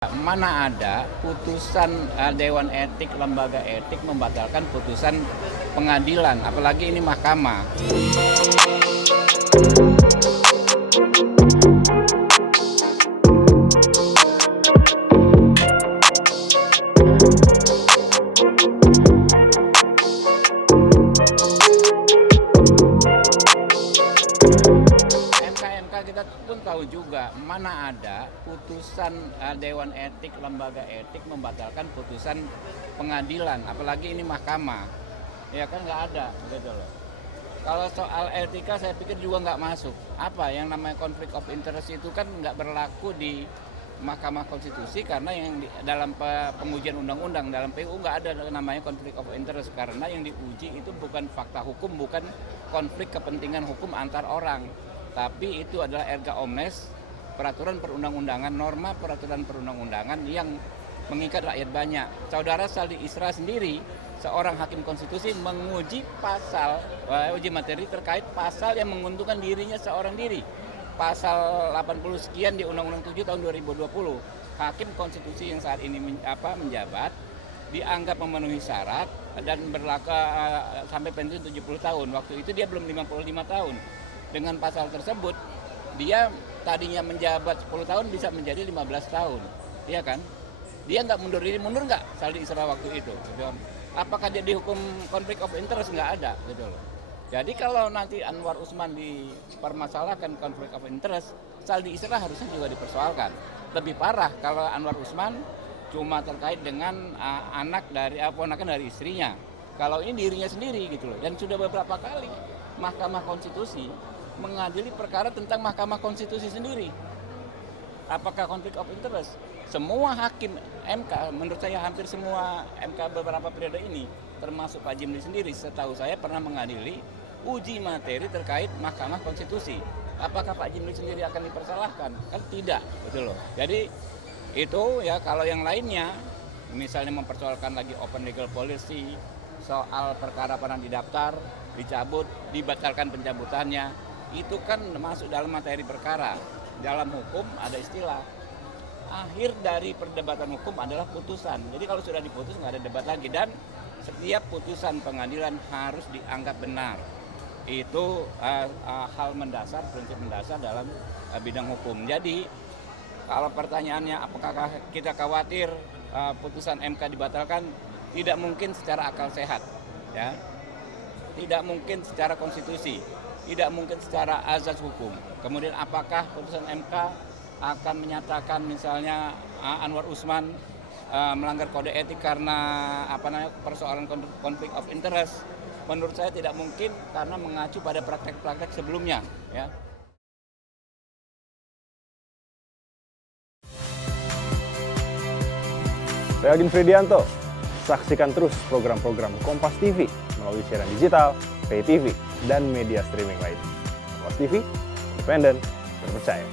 Mana ada putusan Dewan Etik, lembaga etik membatalkan putusan pengadilan, apalagi ini mahkamah. Kita pun tahu juga mana ada putusan Dewan Etik, lembaga etik membatalkan putusan pengadilan, apalagi ini mahkamah. Ya kan nggak ada gitu loh. Kalau soal etika saya pikir juga nggak masuk. Apa yang namanya konflik of interest itu kan nggak berlaku di Mahkamah Konstitusi karena yang dalam pengujian undang-undang dalam PU nggak ada namanya konflik of interest karena yang diuji itu bukan fakta hukum, bukan konflik kepentingan hukum antar orang. Tapi itu adalah erga omnes, peraturan perundang-undangan, norma peraturan perundang-undangan yang mengikat rakyat banyak. Saudara Saldi Isra sendiri, seorang hakim konstitusi menguji pasal, uji materi terkait pasal yang menguntungkan dirinya seorang diri. Pasal 80 sekian di Undang-Undang 7 tahun 2020. Hakim konstitusi yang saat ini menjabat dianggap memenuhi syarat dan berlaku sampai pensiun 70 tahun. Waktu itu dia belum 55 tahun. Dengan pasal tersebut, dia tadinya menjabat 10 tahun bisa menjadi 15 tahun. Iya kan? Dia nggak mundur diri, mundur nggak Saldi Isra waktu itu. Apakah dia dihukum konflik of interest? Nggak ada. Gitu loh. Jadi kalau nanti Anwar Usman dipermasalahkan konflik of interest, Saldi Isra harusnya juga dipersoalkan. Lebih parah kalau Anwar Usman cuma terkait dengan anak dari ponakan dari istrinya. Kalau ini dirinya sendiri gitu loh. Dan sudah beberapa kali Mahkamah Konstitusi mengadili perkara tentang Mahkamah Konstitusi sendiri. Apakah konflik of interest? Semua hakim MK, menurut saya hampir semua MK beberapa periode ini, termasuk Pak Jimli sendiri, setahu saya pernah mengadili uji materi terkait Mahkamah Konstitusi. Apakah Pak Jimli sendiri akan dipersalahkan? Kan tidak, betul loh. Jadi itu ya kalau yang lainnya, misalnya mempersoalkan lagi open legal policy, soal perkara pernah didaftar, dicabut, dibatalkan pencabutannya, itu kan masuk dalam materi perkara. Dalam hukum ada istilah akhir dari perdebatan hukum adalah putusan. Jadi kalau sudah diputus nggak ada debat lagi dan setiap putusan pengadilan harus dianggap benar. Itu hal mendasar, prinsip mendasar dalam bidang hukum. Jadi kalau pertanyaannya apakah kita khawatir putusan MK dibatalkan, tidak mungkin secara akal sehat, ya. Tidak mungkin secara konstitusi, tidak mungkin secara azas hukum. Kemudian apakah putusan MK akan menyatakan misalnya Anwar Usman melanggar kode etik karena persoalan konflik of interest? Menurut saya tidak mungkin karena mengacu pada praktek-praktek sebelumnya, ya. Saya Agin Fridianto. Saksikan terus program-program Kompas TV melalui siaran digital, pay TV, dan media streaming lain. Kompas TV, independen, terpercaya.